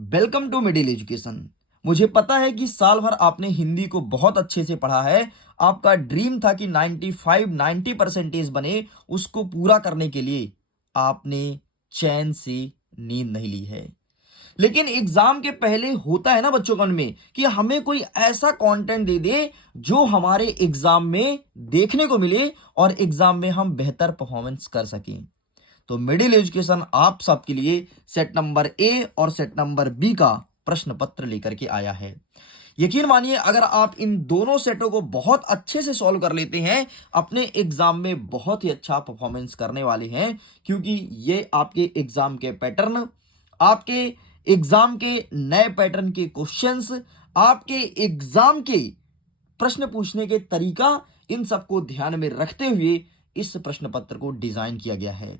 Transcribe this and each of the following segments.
Welcome to middle education. मुझे पता है कि साल भर आपने हिंदी को बहुत अच्छे से पढ़ा है। आपका ड्रीम था कि 90% बने। उसको पूरा करने के लिए आपने चैन से नींद नहीं ली है। लेकिन एग्जाम के पहले होता है ना बच्चों के मन में कि हमें कोई ऐसा कंटेंट दे दे जो हमारे एग्जाम में देखने को मिले और एग्जाम में हम बेहतर परफॉर्मेंस कर सकें। तो मिडिल एजुकेशन आप सबके लिए सेट नंबर ए और सेट नंबर बी का प्रश्न पत्र लेकर के आया है। यकीन मानिए, अगर आप इन दोनों सेटों को बहुत अच्छे से सॉल्व कर लेते हैं, अपने एग्जाम में बहुत ही अच्छा परफॉर्मेंस करने वाले हैं। क्योंकि ये आपके एग्जाम के पैटर्न, आपके एग्जाम के नए पैटर्न के क्वेश्चंस, आपके एग्जाम के प्रश्न पूछने के तरीका, इन सबको ध्यान में रखते हुए इस प्रश्न पत्र को डिजाइन किया गया है।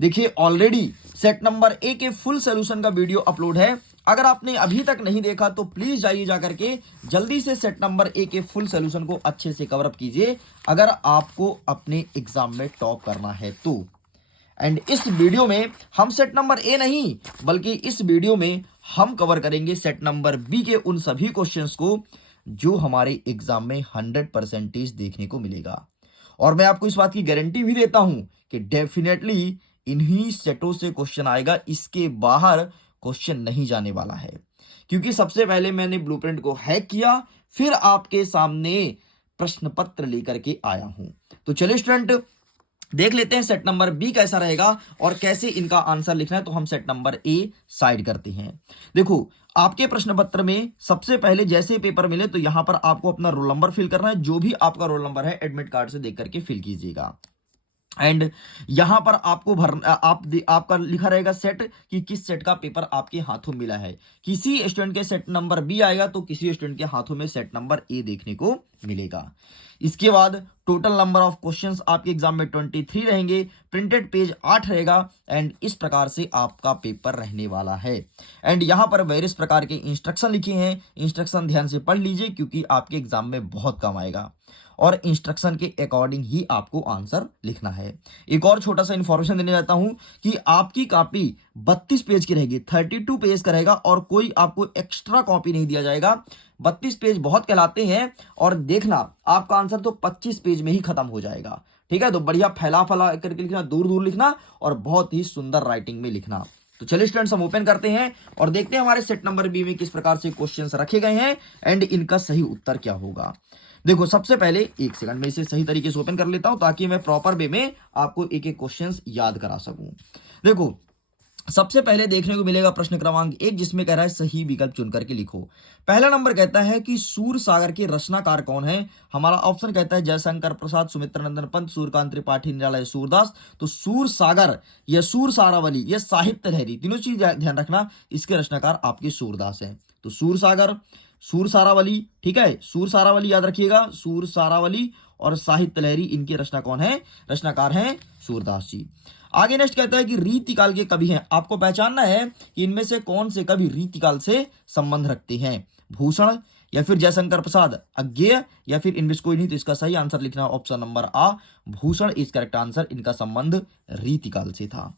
देखिए, ऑलरेडी सेट नंबर ए के फुल सॉल्यूशन का वीडियो अपलोड है। अगर आपने अभी तक नहीं देखा तो प्लीज जाइए जाकर के जल्दी से सेट नंबर ए के फुल सॉल्यूशन को अच्छे से कवर अप कीजिए, अगर आपको अपने एग्जाम में टॉप करना है तो। एंड इस वीडियो में हम सेट नंबर ए नहीं, बल्कि इस वीडियो में हम कवर करेंगे सेट नंबर बी के उन सभी क्वेश्चंस को जो हमारे एग्जाम में 100% देखने को मिलेगा। और मैं आपको इस बात की गारंटी भी देता हूं कि डेफिनेटली इन्हीं सेटों से क्वेश्चन आएगा, इसके बाहर क्वेश्चन नहीं जाने वाला है। क्योंकि सबसे पहले मैंने ब्लूप्रिंट को हैक किया, फिर आपके सामने प्रश्न पत्र लेकर के आया हूं। तो चलिए स्टूडेंट, देख लेते हैं सेट नंबर बी कैसा रहेगा और कैसे इनका आंसर लिखना है। तो हम सेट नंबर ए साइड करते हैं। देखो, आपके प्रश्न पत्र में सबसे पहले जैसे पेपर मिले तो यहां पर आपको अपना रोल नंबर फिल करना है। जो भी आपका रोल नंबर है एडमिट कार्ड से देख करके फिल कीजिएगा। एंड यहां पर आपको आपका लिखा रहेगा सेट, कि किस सेट का पेपर आपके हाथों मिला है। किसी स्टूडेंट के सेट नंबर बी आएगा तो किसी स्टूडेंट के हाथों में सेट नंबर ए देखने को मिलेगा। इसके बाद टोटल नंबर ऑफ क्वेश्चंस आपके एग्जाम में 23 रहेंगे, प्रिंटेड पेज 8 रहेगा। एंड इस प्रकार से आपका पेपर रहने वाला है। एंड यहां पर वेरियस प्रकार के इंस्ट्रक्शन लिखे हैं। इंस्ट्रक्शन ध्यान से पढ़ लीजिए क्योंकि आपके एग्जाम में बहुत काम आएगा और इंस्ट्रक्शन के अकॉर्डिंग ही आपको आंसर लिखना है। एक और छोटा सा इंफॉर्मेशन देने जाता हूं कि आपकी कॉपी 32 पेज की रहेगी, 32 पेज का रहेगा और कोई आपको एक्स्ट्रा कॉपी नहीं दिया जाएगा। 32 पेज बहुत कहलाते हैं और देखना आपका आंसर तो 25 पेज में ही खत्म हो जाएगा। ठीक है, तो बढ़िया फैला फैला करके लिखना, दूर दूर लिखना और बहुत ही सुंदर राइटिंग में लिखना। तो चलिए स्टूडेंट्स, हम ओपन करते हैं और देखते हैं हमारे सेट नंबर बी में किस प्रकार से क्वेश्चंस रखे गए हैं एंड इनका सही उत्तर क्या होगा। देखो, सबसे पहले एक सेकंड में इसे सही तरीके से ओपन कर लेता हूं ताकि मैं प्रॉपर वे में आपको एक एक क्वेश्चंस याद करा सकूं। देखो, सबसे पहले देखने को मिलेगा प्रश्न क्रमांक 1, जिसमें कह रहा है सही विकल्प चुन करके लिखो। पहला नंबर कहता है कि सूर सागर के रचनाकार कौन है। हमारा ऑप्शन कहता है जयशंकर प्रसाद, सुमित्रा नंदन पंत, सूर्यकांत त्रिपाठी, निराला सूरदास। तो सूर सागर या सूर सारावली या साहित्य लहरी, तीनों चीज ध्यान रखना, इसके रचनाकार आपके सूरदास हैं। तो सूर सागर, सूर सारावली, ठीक है, सूर सारावली याद रखिएगा, सूर सारावली और साहित्य लहरी, इनके रचना कौन है, रचनाकार हैं सूरदास जी। आगे नेक्स्ट कहता है कि रीतिकाल के कवि हैं। आपको पहचानना है कि इनमें से कौन से कवि रीतिकाल से संबंध रखते हैं। भूषण या फिर जयशंकर प्रसाद, अज्ञेय या फिर इनमें से कोई नहीं। तो इसका सही आंसर लिखना ऑप्शन नंबर आ, भूषण इज करेक्ट आंसर। इनका संबंध रीतिकाल से था।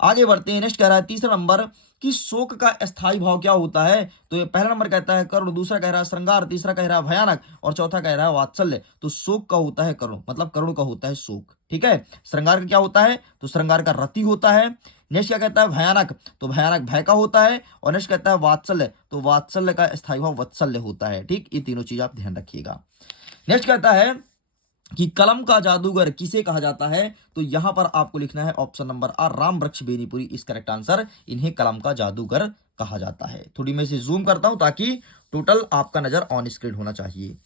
आगे बढ़ते हैं, नेक्स्ट कह रहा है तीसरा नंबर कि शोक का स्थायी भाव क्या होता है। तो ये पहला नंबर कहता है करुण, दूसरा कह रहा है श्रृंगार, तीसरा कह रहा है भयानक और चौथा कह रहा है वात्सल्य। तो शोक का होता है करुण, मतलब करुण का होता है शोक। ठीक है, श्रृंगार का क्या होता है, तो श्रृंगार का रति होता है। नेक्स्ट क्या कहता है भयानक, तो भयानक भय का होता है। और नेक्स्ट कहता है वात्सल्य, तो वात्सल्य का स्थायी भाव वत्सल्य होता है। ठीक, ये तीनों चीज आप ध्यान रखिएगा। नेक्स्ट कहता है कि कलम का जादूगर किसे कहा जाता है। तो यहां पर आपको लिखना है ऑप्शन नंबर आ, राम वृक्ष बेनीपुरी इस करेक्ट आंसर। इन्हें कलम का जादूगर कहा जाता है। थोड़ी मैं इसे जूम करता हूं ताकि टोटल आपका नजर ऑन स्क्रीन होना चाहिए।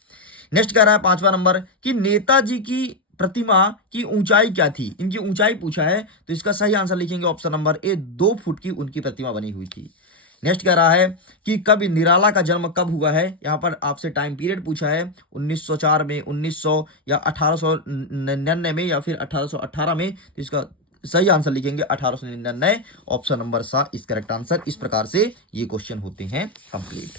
नेक्स्ट कह रहा है पांचवा नंबर कि नेताजी की प्रतिमा की ऊंचाई क्या थी। इनकी ऊंचाई पूछा है, तो इसका सही आंसर लिखेंगे ऑप्शन नंबर ए, 2 फुट की उनकी प्रतिमा बनी हुई थी। नेक्स्ट कह रहा है कि कवि निराला का जन्म कब हुआ है। यहां पर आपसे टाइम पीरियड पूछा है, 1904 में, 1900 या 1899 में या फिर 1818 में। तो इसका सही आंसर लिखेंगे 1899, ऑप्शन नंबर सा इस करेक्ट आंसर। इस प्रकार से ये क्वेश्चन होते हैं कंप्लीट।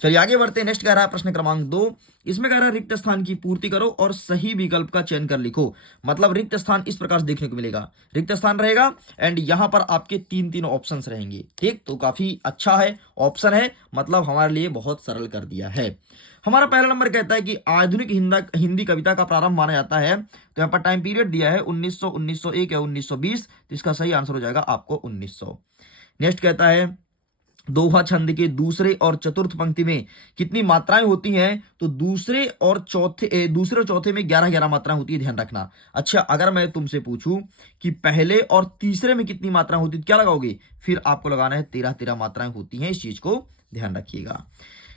चलिए आगे बढ़ते हैं। नेक्स्ट कह रहा है प्रश्न क्रमांक 2, इसमें कह रहा है रिक्त स्थान की पूर्ति करो और सही विकल्प का चयन कर लिखो। मतलब रिक्त स्थान इस प्रकार से देखने को मिलेगा, रिक्त स्थान रहेगा एंड यहां पर आपके तीन तीन ऑप्शंस रहेंगे। ठीक, तो काफी अच्छा है ऑप्शन है, मतलब हमारे लिए बहुत सरल कर दिया है। हमारा पहला नंबर कहता है कि आधुनिक हिंदी कविता का प्रारंभ माना जाता है। तो यहाँ पर टाइम पीरियड दिया है 1900, 1901 या 1920, तो इसका सही आंसर हो जाएगा आपको 1900। नेक्स्ट कहता है दोहा छंद के दूसरे और चतुर्थ पंक्ति में कितनी मात्राएं होती हैं? तो दूसरे और चौथे में 11-11 मात्राएं होती है, ध्यान रखना। अच्छा, अगर मैं तुमसे पूछूं कि पहले और तीसरे में कितनी मात्राएं होती है, क्या लगाओगे? फिर आपको लगाना है 13-13 मात्राएं होती हैं, इस चीज को ध्यान रखिएगा।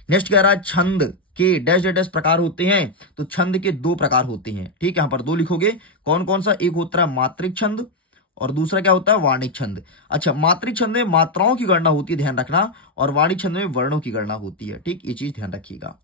नेक्स्ट कह रहा है छंद के डैश डैश प्रकार होते हैं। तो छंद के दो प्रकार होते हैं। ठीक, यहां पर दो लिखोगे। कौन कौन सा? एक होता है मात्रिक छंद और दूसरा क्या होता है? वाणिक छंद। अच्छा, मात्रिक छंद में मात्राओं की गणना होती है, ध्यान रखना, और वाणिक छंद में वर्णों की गणना होती है। ठीक, ये चीज ध्यान रखिएगा।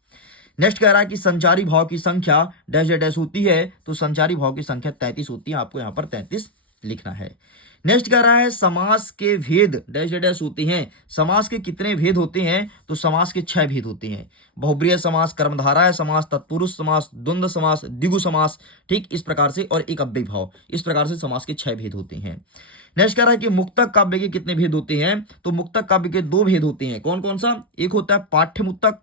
नेक्स्ट कह रहा है कि संचारी भाव की संख्या डैश डैश होती है। तो संचारी भाव की संख्या 33 होती है, आपको यहां पर 33 लिखना है। नेक्स्ट कह रहा है समास के भेद डैश डैश होते हैं। समास के कितने भेद होते हैं? तो समास के 6 भेद होते हैं। बहुब्रीहि समास, कर्मधारय समास, तत्पुरुष समास, द्वंद्व समास, द्विगु समास। ठीक, इस प्रकार से, और एक अव्ययी भाव, इस प्रकार से समास के 6 भेद होते हैं। नेक्स्ट कह रहा है कि मुक्तक काव्य के कितने भेद होते हैं? तो मुक्तक काव्य के 2 भेद होते हैं। कौन कौन सा? एक होता है पाठ्य मुक्तक,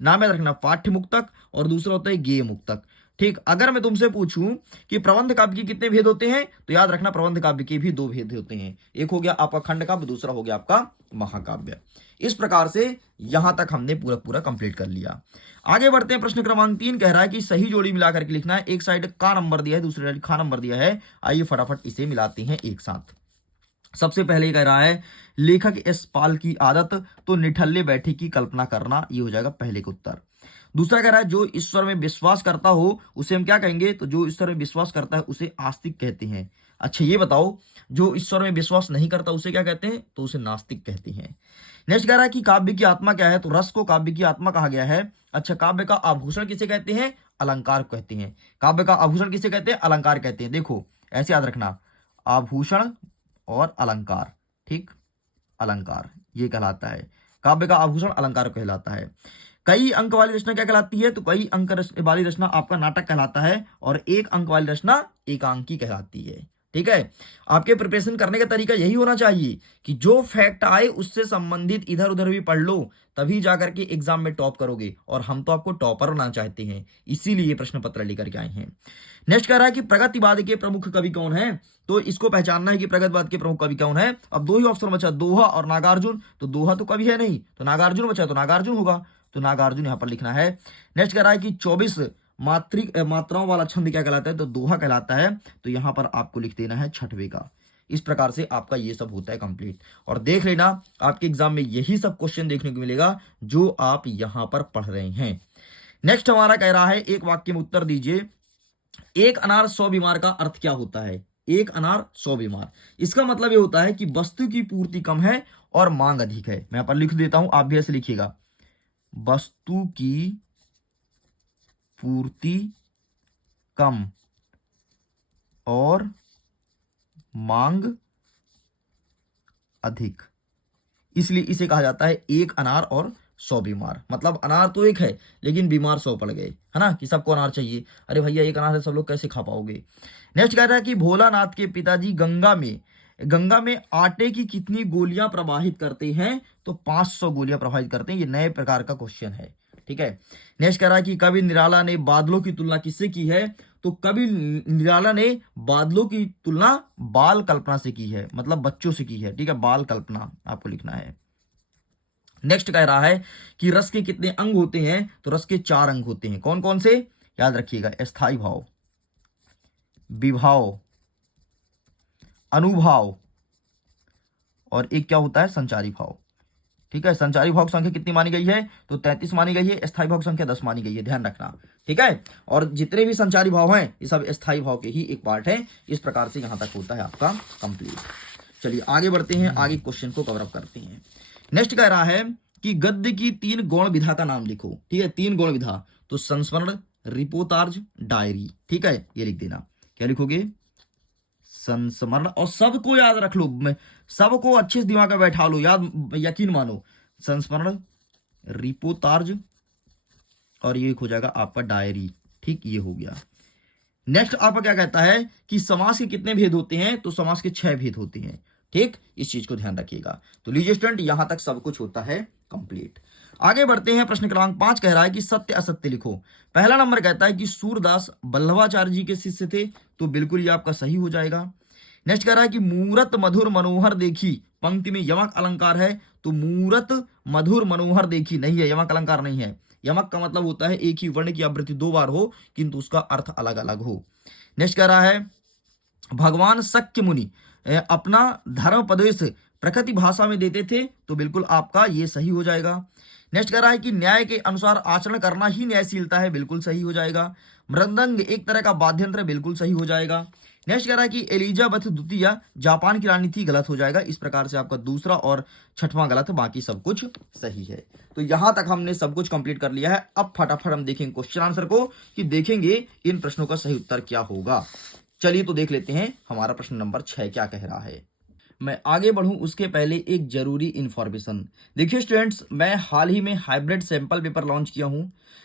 नाम याद रखना, पाठ्य मुक्तक, और दूसरा होता है गेय मुक्तक। ठीक, अगर मैं तुमसे पूछूं कि प्रबंध काव्य के कितने भेद होते हैं, तो याद रखना प्रबंध काव्य के भी 2 भेद होते हैं। एक हो गया आपका खंड काव्य, दूसरा हो गया आपका महाकाव्य। इस प्रकार से यहां तक हमने पूरा पूरा कंप्लीट कर लिया। आगे बढ़ते हैं। प्रश्न क्रमांक 3 कह रहा है कि सही जोड़ी मिलाकर के लिखना है। एक साइड का नंबर दिया है, दूसरी साइड खा नंबर दिया है। आइए फटाफट इसे मिलाते हैं एक साथ। सबसे पहले कह रहा है लेखक यशपाल की आदत तो निठल्ले बैठे की कल्पना करना, ये हो जाएगा पहले का उत्तर। दूसरा कह रहा है जो ईश्वर में विश्वास करता हो उसे हम क्या कहेंगे? तो जो ईश्वर में विश्वास करता है उसे आस्तिक कहते हैं। अच्छा, ये बताओ जो ईश्वर में विश्वास नहीं करता उसे क्या कहते हैं? तो उसे नास्तिक कहते हैं। नेक्स्ट कह रहा है कि काव्य की आत्मा क्या है? तो रस को काव्य की आत्मा कहा गया है। अच्छा, काव्य का आभूषण किसे कहते हैं? अलंकार कहते हैं। काव्य का आभूषण किसे कहते हैं? अलंकार कहते हैं। देखो ऐसे याद रखना, आभूषण और अलंकार। ठीक, अलंकार ये कहलाता है, काव्य का आभूषण अलंकार कहलाता है। कई अंक वाली रचना क्या कहलाती है? तो कई अंक वाली रचना आपका नाटक कहलाता है, और एक अंक वाली रचना एकांकी कहलाती है। ठीक है, आपके प्रिपरेशन करने का तरीका यही होना चाहिए कि जो फैक्ट आए उससे संबंधित इधर उधर भी पढ़ लो, तभी जाकर के एग्जाम में टॉप करोगे, और हम तो आपको टॉपर बनाना चाहते हैं, इसीलिए प्रश्न पत्र लेकर के आए हैं। नेक्स्ट कह रहा है कि प्रगतिवाद के प्रमुख कवि कौन है? तो इसको पहचानना है कि प्रगतिवाद के प्रमुख कवि कौन है। अब 2 ही ऑप्शन बचा, दोहा और नागार्जुन। तो दोहा तो कवि है नहीं, तो नागार्जुन बचा, तो नागार्जुन होगा, तो नागार्जुन यहां पर लिखना है। नेक्स्ट कह रहा है कि 24 मात्राओं वाला छंद क्या कहलाता है? तो दोहा कहलाता है, तो यहां पर आपको लिख देना है 6वें का। इस प्रकार से आपका ये सब होता है कंप्लीट, और देख लेना आपके एग्जाम में यही सब क्वेश्चन देखने को मिलेगा जो आप यहां पर पढ़ रहे हैं। नेक्स्ट हमारा कह रहा है एक वाक्य में उत्तर दीजिए, एक अनार 100 बीमार का अर्थ क्या होता है? एक अनार 100 बीमार, इसका मतलब ये होता है कि वस्तु की पूर्ति कम है और मांग अधिक है। मैं यहाँ पर लिख देता हूं, आप भी ऐसे लिखिएगा, वस्तु की पूर्ति कम और मांग अधिक, इसलिए इसे कहा जाता है एक अनार और 100 बीमार। मतलब अनार तो एक है लेकिन बीमार 100 पड़ गए, है ना, कि सबको अनार चाहिए। अरे भैया एक अनार है, सब लोग कैसे खा पाओगे? नेक्स्ट कह रहा है कि भोलानाथ के पिताजी गंगा में आटे की कितनी गोलियां प्रवाहित करते हैं? तो 500 गोलियां प्रवाहित करते हैं। ये नए प्रकार का क्वेश्चन है। ठीक है, नेक्स्ट कह रहा है कि कवि निराला ने बादलों की तुलना किससे की है? तो कवि निराला ने बादलों की तुलना बाल कल्पना से की है, मतलब बच्चों से की है। ठीक है, बाल कल्पना आपको लिखना है। नेक्स्ट कह रहा है कि रस के कितने अंग होते हैं? तो रस के 4 अंग होते हैं। कौन कौन से? याद रखिएगा, स्थायी भाव, विभाव, अनुभाव, और एक क्या होता है? संचारी भाव। ठीक है, संचारी भाव संख्या कितनी मानी गई है? तो 33 मानी गई है। स्थायी भाव संख्या 10 मानी गई है, ध्यान रखना। ठीक है, और जितने भी संचारी भाव हैं ये सब स्थायी भाव के ही एक पार्ट है। इस प्रकार से यहां तक होता है आपका कंप्लीट। चलिए आगे बढ़ते हैं, आगे क्वेश्चन को कवर अप करते हैं। नेक्स्ट कह रहा है कि गद्य की 3 गौण विधा का नाम लिखो। ठीक है, 3 गौण विधा, तो संस्मरण, रिपोर्टाज, डायरी। ठीक है, ये लिख देना। क्या लिखोगे? संस्मरण, और सबको याद रख लो, सबको अच्छे से दिमाग में बैठा लो, याद यकीन मानो, संस्मरण, रिपोर्टाज, और ये हो जाएगा आपका डायरी। ठीक, ये हो गया। नेक्स्ट आपका क्या कहता है कि समास के कितने भेद होते हैं, तो समास के 6 भेद होते हैं। ठीक, इस चीज को ध्यान रखिएगा। तो लीजिए स्टूडेंट, यहां तक सब कुछ होता है कंप्लीट। आगे बढ़ते हैं। प्रश्न क्रमांक 5 कह रहा है कि सत्य असत्य लिखो। पहला नंबर कहता है कि सूरदास वल्लभाचार्य जी के शिष्य थे, तो बिल्कुल ये आपका सही हो जाएगा। नेक्स्ट कह रहा है कि मूरत मधुर मनोहर देखी, पंक्ति में यमक अलंकार है, तो मूरत मधुर मनोहर देखी नहीं है, यमक अलंकार नहीं है। यमक का मतलब होता है एक ही वर्ण की आवृत्ति 2 बार हो किंतु उसका अर्थ अलग अलग हो। नेक्स्ट कह रहा है भगवान शक्य मुनि अपना धर्मोपदेश प्रकृति भाषा में देते थे, तो बिल्कुल आपका ये सही हो जाएगा। नेक्स्ट कह रहा है कि न्याय के अनुसार आचरण करना ही न्यायशीलता है, बिल्कुल सही हो जाएगा। मृदंग एक तरह का वाद्य यंत्र है, बिल्कुल सही हो जाएगा। नेक्स्ट कह रहा है कि एलिजाबेथ द्वितीय जापान की रानी थी, गलत हो जाएगा। इस प्रकार से आपका दूसरा और छठवां गलत, बाकी सब कुछ सही है। तो यहां तक हमने सब कुछ कंप्लीट कर लिया है। अब फटाफट हम देखेंगे क्वेश्चन आंसर को कि देखेंगे इन प्रश्नों का सही उत्तर क्या होगा। चलिए तो देख लेते हैं हमारा प्रश्न नंबर 6 क्या कह रहा है। मैं आगे बढ़ूं उसके पहले एक जरूरी इंफॉर्मेशन। देखिए स्टूडेंट्स, मैं हाल ही में हाइब्रिड सैंपल पेपर लॉन्च किया हूं,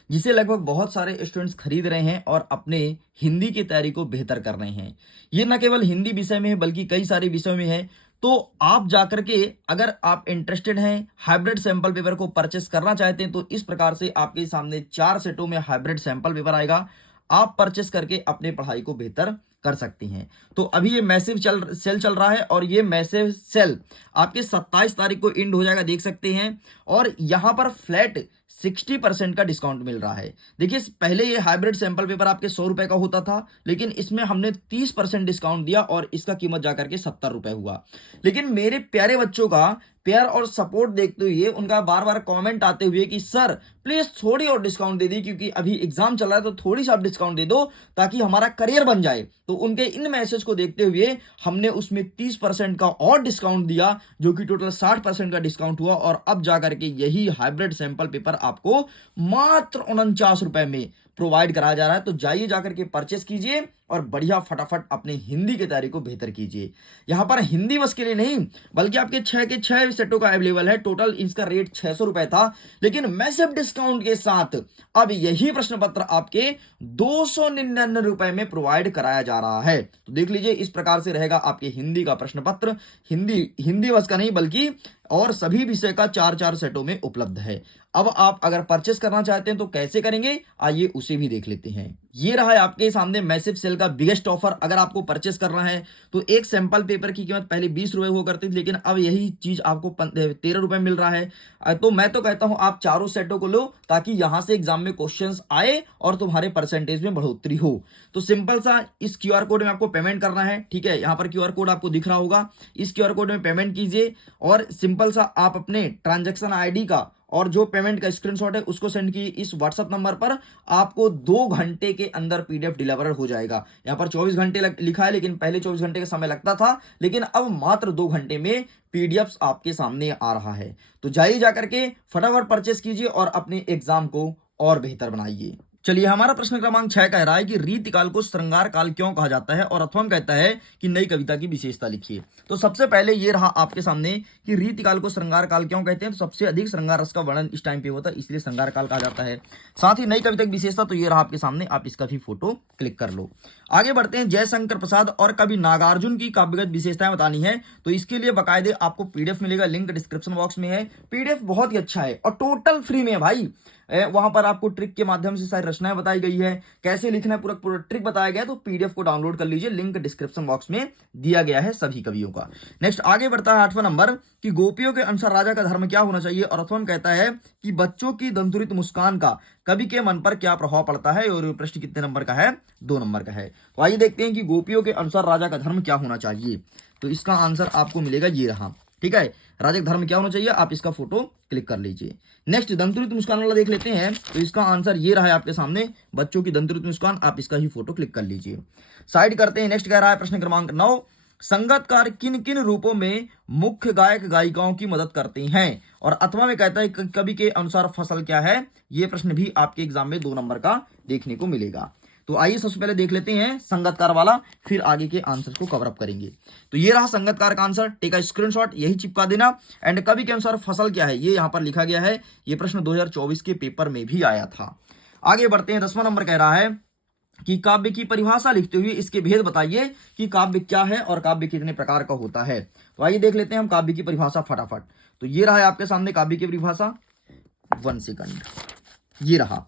जिसे लगभग बहुत सारे स्टूडेंट्स खरीद रहे हैं और अपने हिंदी की तैयारी को बेहतर कर रहे हैं। ये न केवल हिंदी विषय में है बल्कि कई सारे विषयों में है। तो आप जाकर के अगर आप इंटरेस्टेड हैं, हाइब्रिड सैंपल पेपर को परचेस करना चाहते हैं, तो इस प्रकार से आपके सामने 4 सेटों में हाइब्रिड सैंपल पेपर आएगा। आप परचेस करके अपने पढ़ाई को बेहतर कर सकती हैं। तो अभी ये मैसिव सेल चल रहा है और ये मैसिव सेल आपके 27 तारीख को एंड हो जाएगा, देख सकते हैं। और यहां पर फ्लैट 60% का डिस्काउंट मिल रहा है। देखिए पहले ये हाइब्रिड सैंपल पेपर आपके 100 रुपए का होता था, लेकिन इसमें हमने 30% डिस्काउंट दिया और इसका कीमत जाकर के 70 रुपए हुआ। लेकिन मेरे प्यारे बच्चों का प्यार और सपोर्ट देखते हुए, उनका बार बार कमेंट आते हुए कि सर प्लीज थोड़ी और डिस्काउंट दे दी, क्योंकि अभी एग्जाम चल रहा है, तो थोड़ी सा आप डिस्काउंट दे दो ताकि हमारा करियर बन जाए। तो उनके इन मैसेज को देखते हुए हमने उसमें 30% का और डिस्काउंट दिया, जो कि टोटल 60% का डिस्काउंट हुआ। और अब जाकर के यही हाइब्रिड सैंपल पेपर आपको मात्र 49 रुपए में प्रोवाइड कराया जा रहा है। तो जाइए जाकर के परचेस कीजिए और बढ़िया फटाफट अपने हिंदी की तैयारी को बेहतर कीजिए। यहां पर हिंदी बस के लिए नहीं, बल्कि आपके 6 के 6 सेटों का अवेलेबल है। टोटल इसका रेट 600 रुपए था, लेकिन मैसिव डिस्काउंट के साथ अब यही प्रश्न पत्र आपके 299 रुपए में प्रोवाइड कराया जा रहा है। तो देख लीजिए, इस प्रकार से रहेगा आपके हिंदी का प्रश्न पत्र। हिंदी बस का नहीं बल्कि और सभी विषय का 4-4 सेटों में उपलब्ध है। अब आप अगर परचेस करना चाहते हैं तो कैसे करेंगे, आइए उसे भी देख लेते हैं। ये रहा है आपके सामने मैसिव सेल का बिगेस्ट ऑफर। अगर आपको परचेस करना है तो एक सैंपल पेपर की कीमत पहले 20 रुपए हुआ करती थी, लेकिन अब यही चीज आपको 13 रुपए मिल रहा है। तो मैं तो कहता हूं आप चारों सेटों को लो, ताकि यहां से एग्जाम में क्वेश्चंस आए और तुम्हारे परसेंटेज में बढ़ोतरी हो। तो सिंपल सा इस क्यूआर कोड में आपको पेमेंट करना है। ठीक है, यहां पर क्यूआर कोड आपको दिख रहा होगा, इस क्यूआर कोड में पेमेंट कीजिए और सिंपल सा आप अपने ट्रांजैक्शन आईडी का और जो पेमेंट का स्क्रीनशॉट है उसको सेंड कीजिए इस व्हाट्सएप नंबर पर। आपको 2 घंटे के अंदर पीडीएफ डिलीवर हो जाएगा। यहां पर 24 घंटे लिखा है, लेकिन पहले 24 घंटे का समय लगता था, लेकिन अब मात्र 2 घंटे में पीडीएफ आपके सामने आ रहा है। तो जाइए जाकर के फटाफट परचेस कीजिए और अपने एग्जाम को और बेहतर बनाइए। चलिए, हमारा प्रश्न क्रमांक 6 कह रहा है कि रीतिकाल को श्रृंगार काल क्यों कहा जाता है, और अथवा कहता है कि नई कविता की विशेषता लिखिए। तो सबसे पहले ये रहा आपके सामने कि रीतिकाल को श्रृंगार काल क्यों कहते हैं। तो सबसे अधिक श्रृंगार रस का वर्णन इस टाइम पे होता है, इसलिए श्रृंगार काल कहा जाता है। साथ ही नई कविता की विशेषता तो ये रहा आपके सामने, आप इसका भी फोटो क्लिक कर लो। आगे बढ़ते हैं। जयशंकर प्रसाद और कवि नागार्जुन की काव्यगत विशेषताएं बतानी है, तो इसके लिए बाकायदे आपको पीडीएफ मिलेगा, लिंक डिस्क्रिप्शन बॉक्स में है। पीडीएफ बहुत ही अच्छा है और टोटल फ्री में है भाई। वहां पर आपको ट्रिक के माध्यम से सारी रचनाएं बताई गई है, कैसे लिखना है, पूरा ट्रिक बताया गया है। तो पीडीएफ को डाउनलोड कर लीजिए, लिंक डिस्क्रिप्शन बॉक्स में दिया गया है सभी कवियों का। नेक्स्ट आगे बढ़ता है 8वां नंबर कि गोपियों के अनुसार राजा का धर्म क्या होना चाहिए, और अथवा कहता है कि बच्चों की दंतुरित मुस्कान का कवि के मन पर क्या प्रभाव पड़ता है। और प्रश्न कितने नंबर का है, 2 नंबर का है। तो आइए देखते हैं कि गोपियों के अनुसार राजा का धर्म क्या होना चाहिए। तो इसका आंसर आपको मिलेगा, ये रहा। ठीक है, राजा का धर्म क्या होना चाहिए, आप इसका फोटो क्लिक कर लीजिए। नेक्स्ट दंतुरित मुस्कान वाला देख लेते हैं। तो इसका आंसर ये रहा है आपके सामने, बच्चों की दंतुरित मुस्कान, आप इसका ही फोटो क्लिक कर लीजिए। साइड करते हैं। नेक्स्ट कह रहा है प्रश्न क्रमांक 9, संगतकार किन किन रूपों में मुख्य गायक गायिकाओं की मदद करते हैं, और अथवा में कहता है कवि के अनुसार फसल क्या है। यह प्रश्न भी आपके एग्जाम में 2 नंबर का देखने को मिलेगा। तो आइए सबसे पहले देख लेते हैं संगतकार वाला, फिर आगे के आंसर को कवर अप करेंगे। तो ये रहा संगतकार का आंसर, टेक अ स्क्रीनशॉट, यही चिपका देना। एंड कवि के अनुसार फसल क्या है, ये यहाँ पर लिखा गया है। ये प्रश्न 2024 के पेपर में भी आया था। आगे बढ़ते हैं, 10वां नंबर कह रहा है कि काव्य की परिभाषा लिखते हुए इसके भेद बताइए कि काव्य क्या है और काव्य कितने प्रकार का होता है। तो आइए देख लेते हैं हम काव्य की परिभाषा फटाफट। तो ये रहा है आपके सामने काव्य की परिभाषा, 1 सेकंड, ये रहा,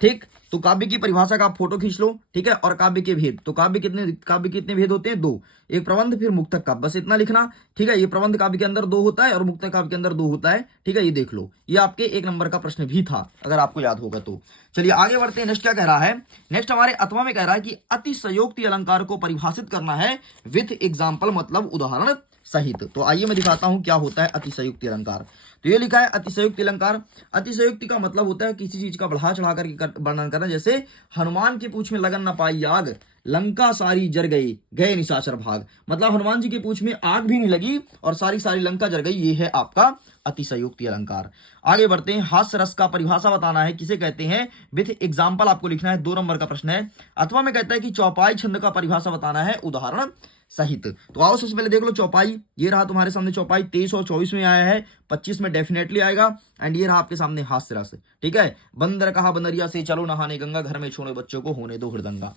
ठीक। तो काव्य की परिभाषा का आप फोटो खींच लो, ठीक है। और काव्य के भेद, तो काव्य कितने भेद होते हैं, 2, एक प्रबंध फिर मुक्तक काव्य, बस इतना लिखना, ठीक है। ये प्रबंध काव्य के अंदर 2 होता है और मुक्तक काव्य के अंदर 2 होता है, ठीक है। ये देख लो, ये आपके 1 नंबर का प्रश्न भी था, अगर आपको याद होगा तो। चलिए आगे बढ़ते हैं, नेक्स्ट क्या कह रहा है। नेक्स्ट हमारे अथवा में कह रहा है कि अतिशयोक्ति अलंकार को परिभाषित करना है विथ एग्जाम्पल, मतलब उदाहरण सहित। तो आइए मैं दिखाता हूं क्या होता है अतिशयोक्ति अलंकार। तो ये लिखा है अतिशयोक्ति अलंकार। अतिशयोक्ति का मतलब होता है किसी चीज का बढ़ा चढ़ा करके वर्णन करना, जैसे हनुमान की पूंछ में लगन न पाई आग, लंका सारी जर गई, गए निशाचर भाग। मतलब हनुमान जी की पूंछ में आग भी नहीं लगी और सारी लंका जर गई, ये है आपका अतिशयोक्ति अलंकार। आगे बढ़ते हैं, हास्य रस का परिभाषा बताना है, किसे कहते हैं, विथ एग्जाम्पल आपको लिखना है, 2 नंबर का प्रश्न है। अथवा में कहता है कि चौपाई छंद का परिभाषा बताना है, उदाहरण सहित। तो आओ सबसे पहले देख लो चौपाई, ये रहा तुम्हारे सामने चौपाई, 23 और 24 में आया है, 25 में डेफिनेटली आएगा। एंड ये रहा आपके सामने हास्य रस, ठीक है। बंदर कहा बंदरिया से चलो नहाने गंगा, घर में छोड़े बच्चों को होने दो हृदंगा।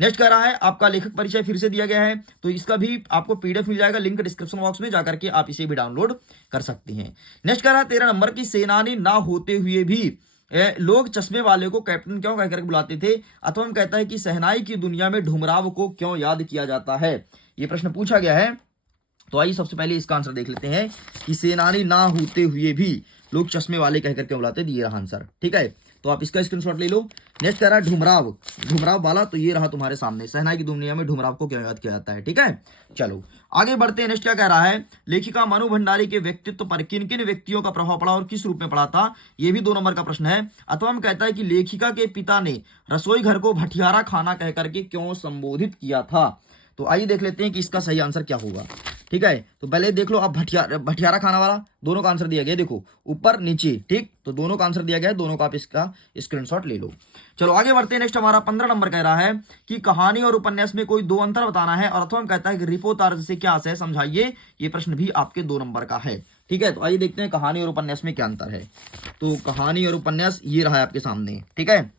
नेक्स्ट कह रहा है आपका लेखक परिचय फिर से दिया गया है, तो इसका भी आपको पीडीएफ मिल जाएगा, लिंक डिस्क्रिप्शन बॉक्स में जाकर के आप इसे भी डाउनलोड कर सकते हैं। नेक्स्ट कह रहा है 13 नंबर की, सेनानी ना होते हुए भी लोग चश्मे वाले को कैप्टन क्यों कहकर बुलाते थे। अथवा हम कहता है कि सहनाई की दुनिया में ढुमराव को क्यों याद किया जाता है, ये प्रश्न पूछा गया है। तो आइए सबसे पहले इसका आंसर देख लेते हैं कि सेनानी ना होते हुए भी लोग चश्मे वाले कहकर क्यों बुलाते थे, ये रहा आंसर, ठीक है। तो आप इसका स्क्रीनशॉट ले लो। नेक्स्ट कह रहा है ढुमराव वाला, तो ये रहा तुम्हारे सामने, सहनाई की दुनिया में ढुमराव को क्यों याद किया जाता है, ठीक है। चलो आगे बढ़ते हैं, नेक्स्ट क्या कह रहा है, लेखिका मनु भंडारी के व्यक्तित्व पर किन किन व्यक्तियों का प्रभाव पड़ा और किस रूप में पड़ा था, ये भी 2 नंबर का प्रश्न है। अथवा हम कहता है कि लेखिका के पिता ने रसोई घर को भटियारा खाना कहकर के क्यों संबोधित किया था। तो आइए देख लेते हैं कि इसका सही आंसर क्या होगा, ठीक है। तो पहले देख लो आप, भटियारा खाना वाला, दोनों का आंसर दिया गया, देखो ऊपर नीचे, ठीक। तो दोनों का आंसर दिया गया है, दोनों का आप इसका स्क्रीनशॉट ले लो। चलो आगे बढ़ते हैं, नेक्स्ट हमारा 15 नंबर कह रहा है कि कहानी और उपन्यास में कोई 2 अंतर बताना है, और अथवा हम कहता है कि रिपोर्टाज से क्या आशय समझाइए, ये प्रश्न भी आपके 2 नंबर का है, ठीक है। तो आइए देखते हैं कहानी और उपन्यास में क्या अंतर है। तो कहानी और उपन्यास ये रहा है आपके सामने, ठीक है,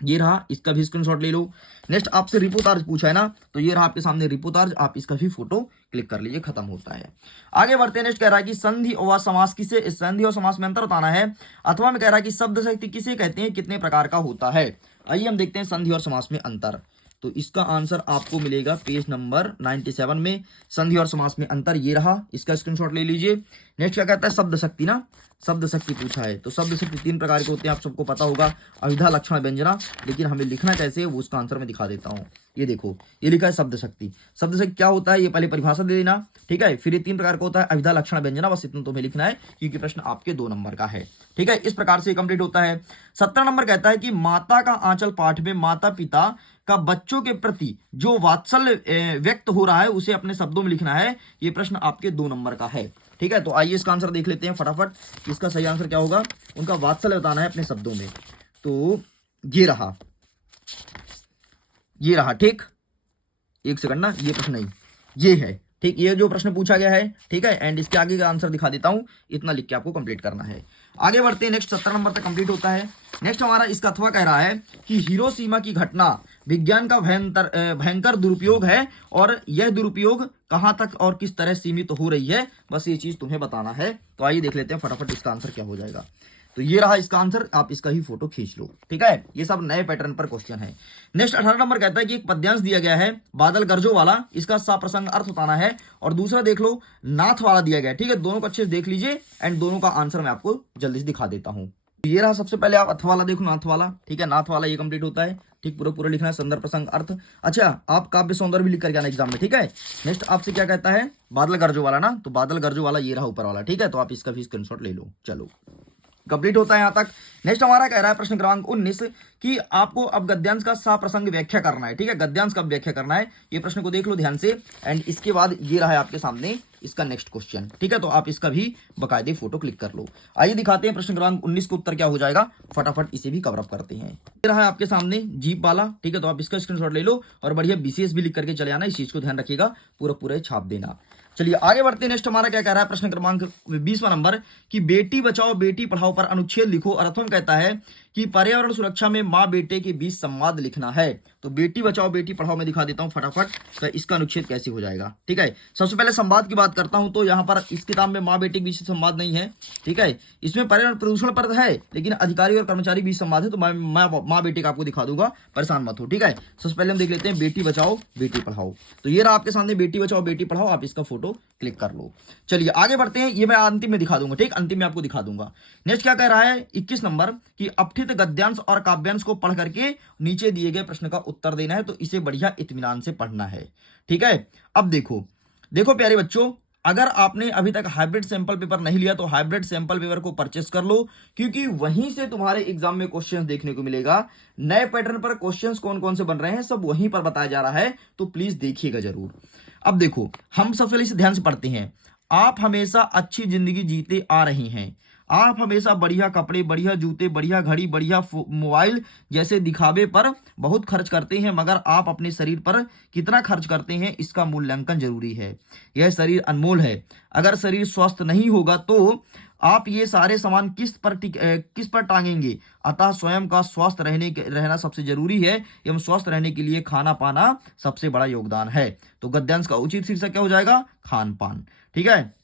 ये रहा, इसका भी स्क्रीनशॉट ले लो। नेक्स्ट आपसे रिपोर्टाज पूछा है ना, तो ये रहा आपके सामने रिपोर्टाज, आप इसका भी फोटो क्लिक कर लीजिए, खत्म होता है। आगे बढ़ते हैं, नेक्स्ट कह रहा है कि संधि और समास किसे, संधि और समास में अंतर बताना है। अथवा में कह रहा है कि शब्द शक्ति किसे कहते हैं, कितने प्रकार का होता है। आइए हम देखते हैं संधि और समास में अंतर। तो इसका आंसर आपको मिलेगा पेज नंबर 97 में, संधि और समास में अंतर, ये रहा, इसका स्क्रीनशॉट ले लीजिए। नेक्स्ट क्या कहता है, शब्द शक्ति ना, शब्द शक्ति पूछा है। तो शब्द शक्ति 3 प्रकार के होते हैं, आप सबको पता होगा, अविधा लक्षण व्यंजना, लेकिन हमें लिखना कैसे है वो उसका आंसर मैं दिखा देता हूँ। ये देखो, ये लिखा है शब्द शक्ति। शब्द शक्ति क्या होता है, ये पहले परिभाषा दे देना, ठीक है। फिर ये 3 प्रकार का होता है, अविधा लक्षण व्यंजना, बस इतना तुम्हें लिखना है, क्योंकि प्रश्न आपके 2 नंबर का है, ठीक है। इस प्रकार से कंप्लीट होता है। 17 नंबर कहता है कि माता का आंचल पाठ में माता पिता का बच्चों के प्रति जो वात्सल्य व्यक्त हो रहा है उसे अपने शब्दों में लिखना है, ये प्रश्न आपके 2 नंबर का है, ठीक है। तो आइए इसका आंसर देख लेते हैं फटाफट, इसका सही आंसर क्या होगा, उनका वात्सल्य बताना है अपने शब्दों में। तो ये रहा, ठीक, 1 सेकंड ना, ये प्रश्न नहीं, ये है, ठीक, ये जो प्रश्न पूछा गया है, ठीक है। एंड इसके आगे का आंसर दिखा देता हूं, इतना लिख के आपको कंप्लीट करना है। आगे बढ़ते हैं, नेक्स्ट 17 नंबर तक कंप्लीट होता है। नेक्स्ट हमारा इसका अथवा कह रहा है कि हिरोशिमा की घटना विज्ञान का भयंकर दुरुपयोग है, और यह दुरुपयोग कहां तक और किस तरह सीमित हो रही है, बस ये चीज तुम्हें बताना है। तो आइए देख लेते हैं फटाफट इसका आंसर क्या हो जाएगा। तो ये रहा इसका आंसर, आप इसका ही फोटो खींच लो, ठीक है। ये सब नए पैटर्न पर क्वेश्चन है। नेक्स्ट 18 नंबर कहता है कि एक पद्यांश दिया गया है, बादल गरजो वाला, इसका सप्रसंग अर्थ बताना है, और दूसरा देख लो नाथ वाला दिया गया है, ठीक है। दोनों को अच्छे से देख लीजिए, एंड दोनों का आंसर मैं आपको जल्दी से दिखा देता हूं। ये रहा, सबसे पहले आप अथ वाला देखो, नाथ वाला, ठीक है। नाथ वाला ये कंप्लीट होता है, ठीक, पूरा लिखना है, संदर्भ प्रसंग अर्थ। अच्छा, आप काव्य सौंदर्य भी लिख करके आना एग्जाम में, ठीक है। नेक्स्ट आपसे क्या कहता है, बादल गरजो वाला ना, तो बादल गरजो वाला ये रहा ऊपर वाला, ठीक है। तो आप इसका भी स्क्रीनशॉट ले लो। चलो कंप्लीट होता है यहाँ तक। नेक्स्ट हमारा कह रहा है प्रश्न क्रमांक 19 कि आपको अब गद्यांश का सप्रसंग व्याख्या करना है। ठीक है, गद्यांश का व्याख्या करना है। ये प्रश्न को देख लो ध्यान से एंड इसके बाद ये रहा है आपके सामने इसका नेक्स्ट क्वेश्चन। ठीक है, तो आप इसका भी बकायदे फोटो क्लिक कर लो। आइए दिखाते हैं प्रश्न क्रमांक 19 का उत्तर क्या हो जाएगा, फटाफट इसे भी कवर अप करते हैं। ये रहा है आपके सामने जीप वाला। ठीक है, तो आप इसका स्क्रीनशॉट ले लो और बढ़िया BCS भी लिख करके चले आना, इस चीज को ध्यान रखिएगा, पूरा पूरा छाप देना। चलिए आगे बढ़ते हैं। नेक्स्ट हमारा क्या कह रहा है प्रश्न क्रमांक 20वां नंबर कि बेटी बचाओ बेटी पढ़ाओ पर अनुच्छेद लिखो। अर्थम कहता है कि पर्यावरण सुरक्षा में माँ बेटे के बीच संवाद लिखना है। तो बेटी बचाओ बेटी पढ़ाओ मैं दिखा देता हूं फटाफट तो इसका अनुच्छेद कैसे हो जाएगा। ठीक है, सबसे पहले संवाद की बात करता हूं तो यहाँ पर इस किताब में माँ बेटे के बीच संवाद नहीं है। ठीक है, इसमें पर्यावरण प्रदूषण पर है लेकिन अधिकारी और कर्मचारी बीच संवाद है, तो मैं माँ बेटे का आपको दिखा दूंगा, परेशान मत हो। ठीक है, सबसे पहले हम देख लेते हैं बेटी बचाओ बेटी पढ़ाओ। तो ये रहा आपके सामने बेटी बचाओ बेटी पढ़ाओ, आप इसका फोटो क्लिक कर लो। चलिए आगे बढ़ते हैं, ये मैं अंतिम में दिखा दूंगा। ठीक, अंतिम में आपको दिखा दूंगा। नेक्स्ट क्या कह रहा है 21 नंबर कि अपठित गद्यांश और काव्यांश को पढ़ करके नीचे दिए गए प्रश्न का उत्तर देना है, तो इसे बढ़िया इत्मीनान से पढ़ना है। ठीक है, अब देखो प्यारे बच्चों, अगर आपने अभी तक हाइब्रिड सैंपल पेपर नहीं लिया तो हाइब्रिड सैंपल पेपर को परचेस कर लो, क्योंकि वहीं से तुम्हारे एग्जाम में क्वेश्चंस देखने को मिलेगा। नए पैटर्न पर क्वेश्चंस कौन कौन से बन रहे हैं सब वहीं पर बताया जा रहा है, तो प्लीज देखिएगा जरूर। अब देखो हम सबसे पहले इसे ध्यान से पढ़ते हैं। आप हमेशा अच्छी जिंदगी जीते आ रहे हैं। आप हमेशा बढ़िया कपड़े, बढ़िया जूते, बढ़िया घड़ी, बढ़िया मोबाइल जैसे दिखावे पर बहुत खर्च करते हैं, मगर आप अपने शरीर पर कितना खर्च करते हैं इसका मूल्यांकन जरूरी है। यह शरीर अनमोल है। अगर शरीर स्वस्थ नहीं होगा तो आप ये सारे सामान किस पर टांगेंगे। अतः स्वयं का स्वस्थ रहना सबसे जरूरी है एवं स्वस्थ रहने के लिए खाना पाना सबसे बड़ा योगदान है। तो गद्यांश का उचित शीर्षक क्या हो जाएगा, खान पान। ठीक है,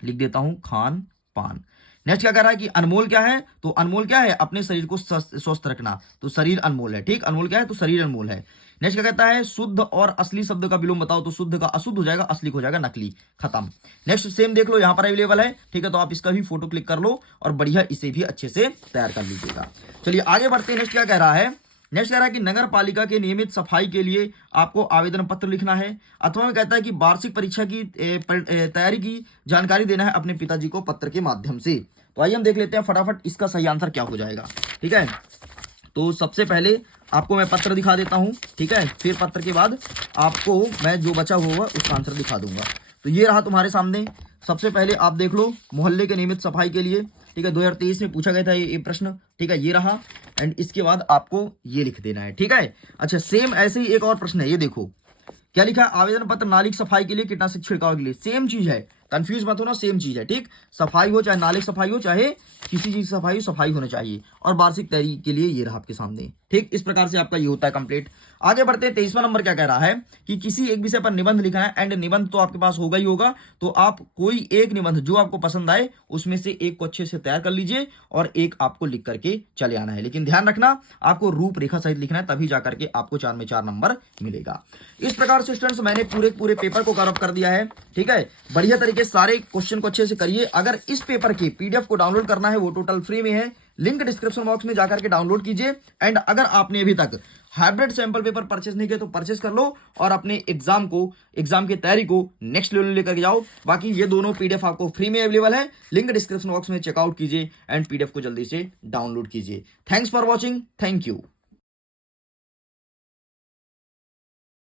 लिख देता हूं खान पान। नेक्स्ट क्या कह रहा है कि अनमोल क्या है, तो अनमोल क्या है, अपने शरीर को स्वस्थ रखना, तो शरीर अनमोल है। ठीक, अनमोल क्या है, तो शरीर अनमोल है। नेक्स्ट क्या कहता है, शुद्ध और असली शब्द का विलोम बताओ, तो शुद्ध का अशुद्ध हो जाएगा, असली हो जाएगा नकली, खत्म। नेक्स्ट सेम देख लो यहाँ पर अवेलेबल है। ठीक है, तो आप इसका भी फोटो क्लिक कर लो और बढ़िया इसे भी अच्छे से तैयार कर लीजिएगा। चलिए आगे बढ़ते हैं। नेक्स्ट क्या कह रहा है, नेक्स्ट कह रहा है कि नगर पालिका के नियमित सफाई के लिए आपको आवेदन पत्र लिखना है। अथवा में कहता है कि वार्षिक परीक्षा की तैयारी की जानकारी देना है अपने पिताजी को पत्र के माध्यम से। तो आइए हम देख लेते हैं फटाफट इसका सही आंसर क्या हो जाएगा। ठीक है, तो सबसे पहले आपको मैं पत्र दिखा देता हूं। ठीक है, फिर पत्र के बाद आपको मैं जो बचा हुआ उसका आंसर दिखा दूंगा। तो ये रहा तुम्हारे सामने। सबसे पहले आप देख लो मोहल्ले के नियमित सफाई के लिए। ठीक है, 2023 में पूछा गया था ये प्रश्न। ठीक है, ये रहा एंड इसके बाद आपको ये लिख देना है। ठीक है, अच्छा सेम ऐसे ही एक और प्रश्न है, ये देखो क्या लिखा है, आवेदन पत्र नाली सफाई के लिए कीटनाशक छिड़काव के लिए। सेम चीज है, कंफ्यूज मत होना, सेम चीज है। ठीक, सफाई हो चाहे नाली सफाई हो चाहे किसी चीज सफाई हो, सफाई होना चाहिए। और वार्षिक तैयारी के लिए ये रहा आपके सामने। ठीक, इस प्रकार से आपका ये होता है कंप्लीट। आगे बढ़ते हैं। 23वां नंबर क्या कह रहा है कि किसी एक विषय पर निबंध लिखना है एंड निबंध तो आपके पास होगा ही होगा, तो आप कोई एक निबंध जो आपको पसंद आए उसमें से एक को अच्छे से तैयार कर लीजिए और एक आपको लिख करके चले आना है। लेकिन ध्यान रखना आपको रूपरेखा सहित लिखना है, तभी जाकर के आपको 4 में 4 नंबर मिलेगा। इस प्रकार से स्टूडेंट्स मैंने पूरे पेपर को कवर अप कर दिया है। ठीक है, बढ़िया तरीके सारे क्वेश्चन को अच्छे से करिए। अगर इस पेपर की पीडीएफ को डाउनलोड करना है वो टोटल फ्री में है, लिंक डिस्क्रिप्शन बॉक्स में जाकर के डाउनलोड कीजिए। एंड अगर आपने अभी तक हाइब्रिड सैंपल पेपर परचेस नहीं किया तो परचेस कर लो और अपने एग्जाम की तैयारी को नेक्स्ट लेवल लेकर जाओ। बाकी ये दोनों पीडीएफ आपको फ्री में अवेलेबल है, लिंक डिस्क्रिप्शन बॉक्स में चेकआउट कीजिए एंड पीडीएफ को जल्दी से डाउनलोड कीजिए। Thanks for watching, thank you.